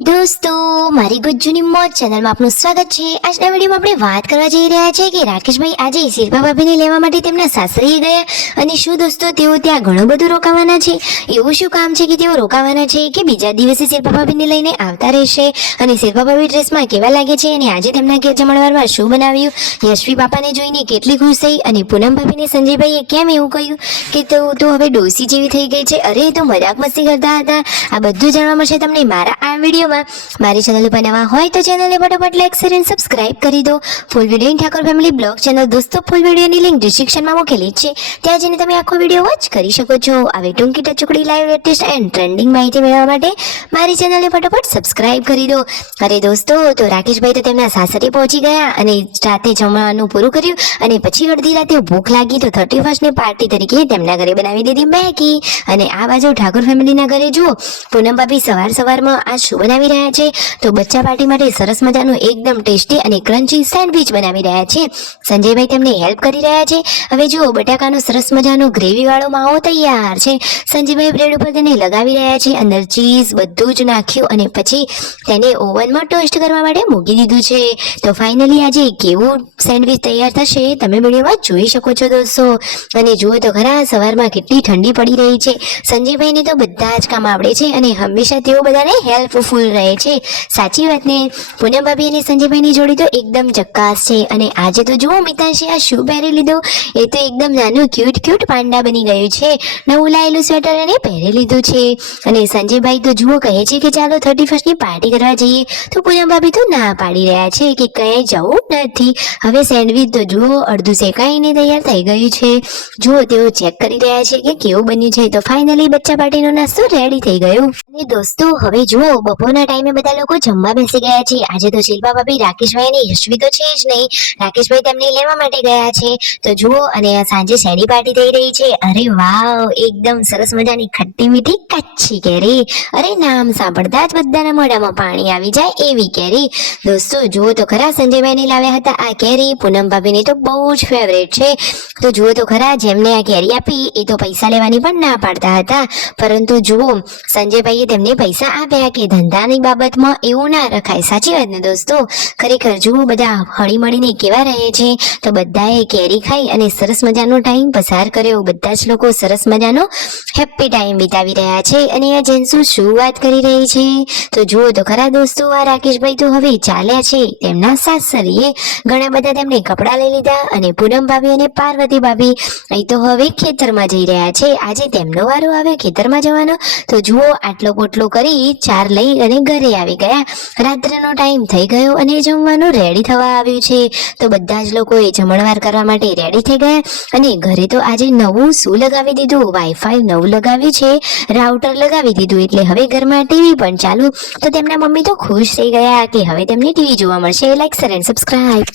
દોસ્તો, મારી ગુજ્જુની મોજ ચેનલમાં આપનું સ્વાગત છે। આજના વિડીયોમાં આપણે વાત કરવા જઈ રહ્યા છીએ કે રાકેશભાઈ આજે શિલ્પા ભાભીને લેવા માટે તેમના સાસરીએ ગયા અને શું દોસ્તો તેઓ ત્યાં ઘણું બધું રોકાવાના છે। એવું શું કામ છે કે તેઓ રોકાવાના છે કે બીજા દિવસે શિલ્પા ભાભીને લઈને આવતા રહેશે અને શિલ્પા ભાભી ડ્રેસમાં કેવા લાગે છે અને આજે તેમના ઘેર જમણવારમાં શું બનાવ્યું, યશવી બાપાને જોઈને કેટલી ખુશ થઈ અને પૂનમ ભાભીને સંજયભાઈએ કેમ એવું કહ્યું કે તો હવે ડોસી જેવી થઈ ગઈ છે। અરે તો મજાક મસ્તી કરતા હતા। આ બધું જાણવા મળશે તમને મારા આ વિડીયો। મારી ચેનલ ઉપર નવા હોય તો ચેનલને ફટાફટ લાઈક શેર અને સબસ્ક્રાઇબ કરી દો। Full video Thakor family blog channel દોસ્તો ફૂલ વિડીયોની લિંક ડિસ્ક્રિપ્શનમાં મૂકેલી છે, ત્યાં જઈને તમે આખો વિડીયો વોચ કરી શકો છો। હવે ટૂંકી ટચુકડી લાઈવ લેટેસ્ટ એન્ડ ટ્રેન્ડિંગ માહિતી મેળવવા માટે મારી ચેનલને ફટાફટ સબસ્ક્રાઇબ કરી દો। અરે દોસ્તો, તો રાકેશભાઈ તો તેમના સાસરે પહોંચી ગયા અને રાતે જમવાનું પૂરું કર્યું અને પછી અડધી રાતે ભૂખ લાગી તો 31st ની પાર્ટી તરીકે તેમના ઘરે બનાવી દીધી મેગી। અને આ બાજુ ઠાકોર ફેમિલીના ઘરે જુઓ પૂનમ ભાભી સવારમાં આ શું બનાવી રહ્યા છે તો બચ્ચા પાર્ટી માટે સરસ મજાનું એકદમ ટેસ્ટી અને ક્રન્ચી સેન્ડવિચ બનાવી રહ્યા છે। સંજયભાઈ તેમને હેલ્પ કરી રહ્યા છે। હવે જુઓ બટાકાનો સરસ મજાનો ગ્રેવી વાળો માવો તૈયાર છે। સંજયભાઈ બ્રેડ ઉપર તેને લગાવી રહ્યા છે, અંદર ચીઝ બધું જ નાખ્યું અને પછી તેને ઓવનમાં ટોસ્ટ કરવા માટે મૂકી દીધું છે। તો ફાઇનલી આજે કેવું સેન્ડવિચ તૈયાર થશે તમે વિડીયોમાં જોઈ શકો છો દોસ્તો। અને જુઓ તો ખરા સવારમાં કેટલી ઠંડી પડી રહી છે। સંજયભાઈને તો બધા જ કામ આવડે છે અને હંમેશા તેઓ બધાને હેલ્પફુલ રહે છે। સાચી વાત ને, પૂનમ ભાભી અને સંજયભાઈની જોડી તો એકદમ ચક્કાસ છે। અને આજે તો જુઓ મિતાંશે આ શું પહેરી લીધું, એ તો એકદમ નાનું ક્યુટ પાંડા બની ગયું છે। નવું લાયેલું સ્વેટર એને પહેરી લીધું છે અને સંજયભાઈ તો જુઓ કહે છે કે ચાલો 31st ની પાર્ટી કરવા જઈએ તો પૂનમ ભાભી તો ના પાડી રહ્યા છે કે ક્યાંય જવું નથી। હવે સેન્ડવિચ તો જુઓ અડધું શેકાઈને તૈયાર થઈ ગયું છે। જુઓ તેઓ ચેક કરી રહ્યા છે કે કેવું બન્યું છે। તો ફાઇનલી બચ્ચા પાર્ટીનો નાસ્તો રેડી થઈ ગયો। અને દોસ્તો હવે જુઓ બપોરના ટાઈમે બધા લોકો જમવા બેસી ગયા છે। આજે તો શિલ્પા ભાભી રાકેશભાઈ અને યશવી તો છે જ નહીં, રાકેશભાઈ તેમને લેવા માટે ગયા છે। તો જુઓ અને સાંજે શેની પાર્ટી થઈ રહી છે। અરે વાવ, એકદમ સરસ મજાની ખટ્ટી મીઠી કચ્છી કેરી। અરે નામ સાંભળતા જ બધાના મોઢામાં પાણી આવી જાય એવી કેરી। દોસ્તો જુઓ તો ખરા સંજયભાઈને લાવ્યા હતા આ કેરી, પૂનમ ભાભીની તો બહુ જ ફેવરેટ છે। તો જુઓ તો ખરા જેમને આ કેરી આપી એ તો પૈસા લેવાની પણ ના પાડતા હતા, પરંતુ જુઓ સંજયભાઈએ તેમને પૈસા આપ્યા કે ધંધાની બાબતમાં એવું ના રખાય। સાચી વાત ને દોસ્તો, ખરેખર જુઓ બધા હળી મળીને કેવા રહે છે। તો બધાએ કેરી ખાઈ અને સરસ મજાનો ટાઈમ પસાર કર્યો। બધા જ લોકો સરસ મજાનો હેપી ટાઈમ વિતાવી રહ્યા છે। અને આ જેન્સુ શું વાત કરી રહી છે તો જુઓ તો ખરા દોસ્તો, આ રાકેશભાઈ તો હવે ચાલ્યા છે તેમના સાસરીએ। ઘણા બધા તેમને કપડાં લઈ લીધા અને પૂનમ ભાભી અને પાર્વતી ભાભી અહીં તો હવે ખેતરમાં જઈ રહ્યા છે। આજે તેમનો વારો આવે ખેતરમાં જવાનો। તો જુઓ આટલો પોટલો કરી ચાર લઈ અને ઘરે આવી ગયા। રાત્રિનો ટાઈમ થઈ ગયો અને જમવાનું રેડી થવા આવ્યું છે। તો બધા જ લોકો એ જમણવાર કરવા માટે રેડી થઈ ગયા અને ઘરે તો આજે નવું શું લગાવી દીધું, વાઈફાઈ નવું લગાવ્યું છે, રાઉટર લગાવી દીધું એટલે હવે ઘરમાં ટીવી પણ ચાલુ। તો તેમના મમ્મી તો ખુશ થઈ ગયા કે હવે તેમને ટીવી જોવા મળશે। Like share and subscribe.